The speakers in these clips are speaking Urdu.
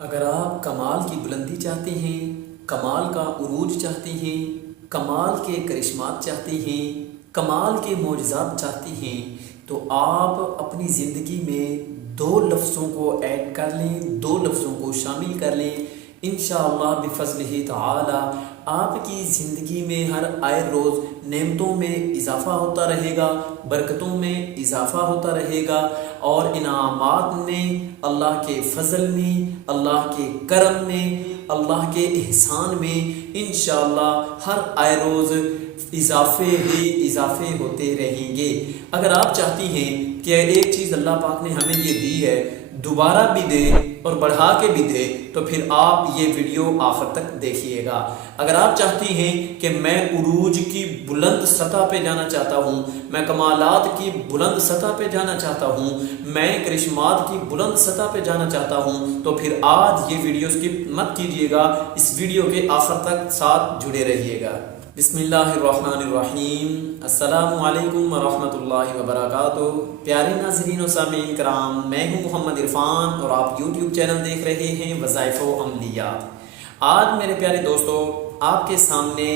اگر آپ کمال کی بلندی چاہتے ہیں، کمال کا عروج چاہتے ہیں، کمال کے کرشمات چاہتے ہیں، کمال کے معجزات چاہتے ہیں، تو آپ اپنی زندگی میں دو لفظوں کو ایڈ کر لیں، دو لفظوں کو شامل کر لیں۔ انشاءاللہ بفضلہ تعالی آپ کی زندگی میں ہر آئے روز نعمتوں میں اضافہ ہوتا رہے گا، برکتوں میں اضافہ ہوتا رہے گا، اور انعامات میں، اللہ کے فضل میں، اللہ کے کرم میں، اللہ کے احسان میں انشاءاللہ ہر آئے روز اضافے ہی اضافے ہوتے رہیں گے۔ اگر آپ چاہتی ہیں کہ ایک چیز اللہ پاک نے ہمیں یہ دی ہے دوبارہ بھی دے اور بڑھا کے بھی دے، تو پھر آپ یہ ویڈیو آخر تک دیکھیے گا۔ اگر آپ چاہتی ہیں کہ میں عروج کی بلند سطح پہ جانا چاہتا ہوں، میں کمالات کی بلند سطح پہ جانا چاہتا ہوں، میں کرشمات کی بلند سطح پہ جانا چاہتا ہوں، تو پھر آج یہ ویڈیو سکپ مت کیجیے گا، اس ویڈیو کے آخر تک ساتھ جڑے رہیے گا۔ بسم اللہ الرحمن الرحیم۔ السلام علیکم ورحمۃ اللہ وبرکاتہ۔ پیارے ناظرین و سامعین کرام، میں ہوں محمد عرفان اور آپ یوٹیوب چینل دیکھ رہے ہیں وظائف و عملیات۔ آج میرے پیارے دوستو آپ کے سامنے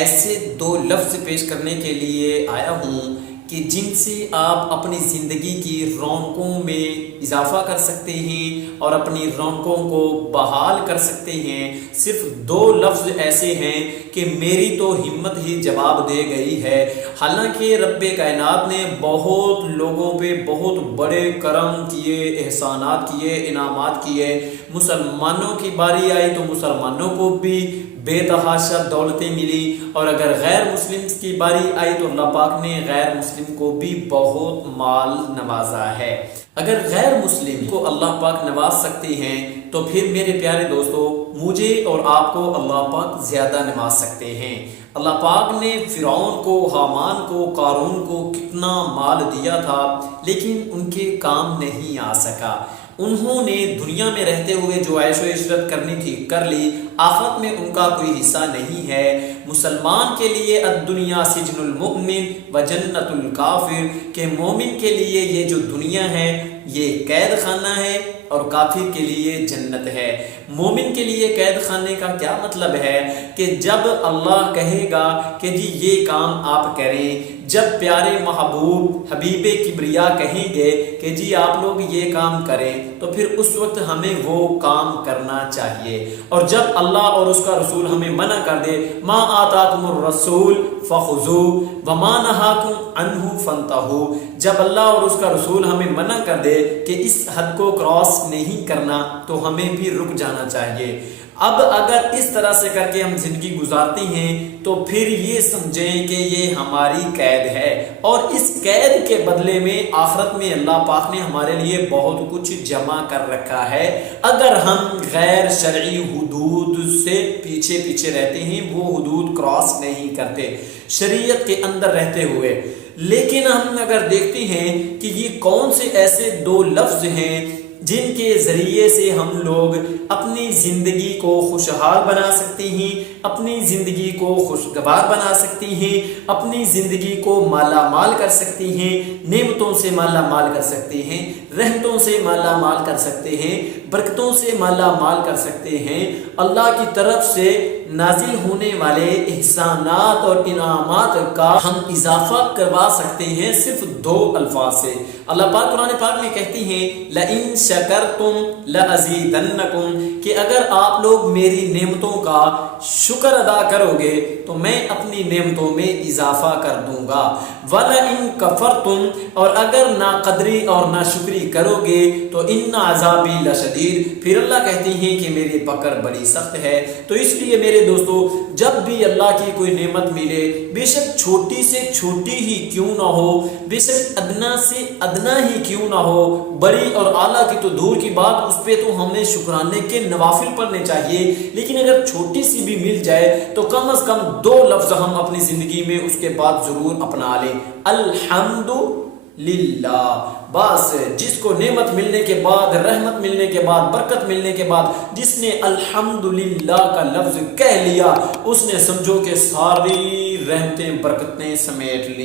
ایسے دو لفظ پیش کرنے کے لیے آیا ہوں کہ جن سے آپ اپنی زندگی کی رونقوں میں اضافہ کر سکتے ہیں اور اپنی رونقوں کو بحال کر سکتے ہیں۔ صرف دو لفظ ایسے ہیں کہ میری تو ہمت ہی جواب دے گئی ہے۔ حالانکہ رب کائنات نے بہت لوگوں پہ بہت بڑے کرم کیے، احسانات کیے، انعامات کیے۔ مسلمانوں کی باری آئی تو مسلمانوں کو بھی بے تحاشا دولتیں ملی، اور اگر غیر مسلم کی باری آئی تو اللہ پاک نے غیر مسلم کو بھی بہت مال نوازا ہے۔ اگر غیر مسلم کو اللہ پاک نواز سکتے ہیں تو پھر میرے پیارے دوستو مجھے اور آپ کو اللہ پاک زیادہ نواز سکتے ہیں۔ اللہ پاک نے فرعون کو، حامان کو، قارون کو کتنا مال دیا تھا، لیکن ان کے کام نہیں آ سکا۔ انہوں نے دنیا میں رہتے ہوئے جو عیش و عشرت کرنی تھی کر لی، آخرت میں ان کا کوئی حصہ نہیں ہے۔ مسلمان کے لیے الدنیا سجن المؤمن و جنت الکافر، کہ مومن کے لیے یہ جو دنیا ہے یہ قید خانہ ہے اور کافر کے لیے جنت ہے۔ مومن کے لیے قید خانے کا کیا مطلب ہے کہ جب اللہ کہے گا کہ جی یہ کام آپ کریں، جب پیارے محبوب حبیب کبریا کہیں گے کہ جی آپ لوگ یہ کام کریں، تو پھر اس وقت ہمیں وہ کام کرنا چاہیے۔ اور جب اللہ اور اس کا رسول ہمیں منع کر دے، ما آتاکم الرسول فخذوہ وما نہاکم عنہ فانتہوا، جب اللہ اور اس کا رسول ہمیں منع کر دے کہ اس حد کو کراس نہیں کرنا، تو ہمیں بھی رک جانا چاہیے۔ اب اگر اس طرح سے کر کے ہم زندگی گزارتے ہیں تو پھر یہ سمجھیں کہ یہ ہماری قید ہے، اور اس قید کے بدلے میں آخرت میں اللہ پاک نے ہمارے لیے بہت کچھ جمع کر رکھا ہے، اگر ہم غیر شرعی حدود سے پیچھے پیچھے رہتے ہیں، وہ حدود کراس نہیں کرتے شریعت کے اندر رہتے ہوئے۔ لیکن ہم اگر دیکھتے ہیں کہ یہ کون سے ایسے دو لفظ ہیں جن کے ذریعے سے ہم لوگ اپنی زندگی کو خوشحال بنا سکتے ہیں، اپنی زندگی کو خوشگوار بنا سکتے ہیں، اپنی زندگی کو مالا مال کر سکتے ہیں، نعمتوں سے مالا مال کر سکتے ہیں، رحمتوں سے مالا مال کر سکتے ہیں، برکتوں سے مالا مال کر سکتے ہیں، اللہ کی طرف سے نازل ہونے والے احسانات اور انعامات کا ہم اضافہ کروا سکتے ہیں صرف دو الفاظ سے۔ اللہ پاک قرآن پاک میں کہتی ہیں لَإِن شَكَرْتُمْ لَأَزِيدَنَّكُمْ، کہ اگر آپ لوگ میری نعمتوں کا شکر ادا کرو گے تو میں اپنی نعمتوں میں اضافہ کر دوں گا۔ وَلَئِن كَفَرْتُمْ، اور اگر ناقدری اور ناشکری کرو گے تو إِنَّ عَذَابِي لَشَدِيدٌ، پھر اللہ کہتے ہیں کہ میری پکڑ بڑی سخت ہے۔ تو اس لیے میرے دوستو جب بھی اللہ کی کوئی نعمت ملے، بے شک چھوٹی سے چھوٹی ہی کیوں نہ ہو، بے شک ادنا سے ادنا ہی کیوں نہ ہو، بڑی اور اعلیٰ کی تو دور کی بات، اس پہ تو ہمیں شکرانے کے نوافل پڑھنے چاہیے، لیکن اگر چھوٹی سی بھی مل جائے تو کم از کم دو لفظ ہم اپنی زندگی میں اس کے بعد ضرور اپنا لیں، الحمد للہ۔ بس جس کو نعمت ملنے کے بعد، رحمت ملنے کے بعد، برکت ملنے کے بعد جس نے الحمدللہ کا لفظ کہہ لیا، اس نے سمجھو کہ ساری رحمتیں برکتیں سمیٹ لی۔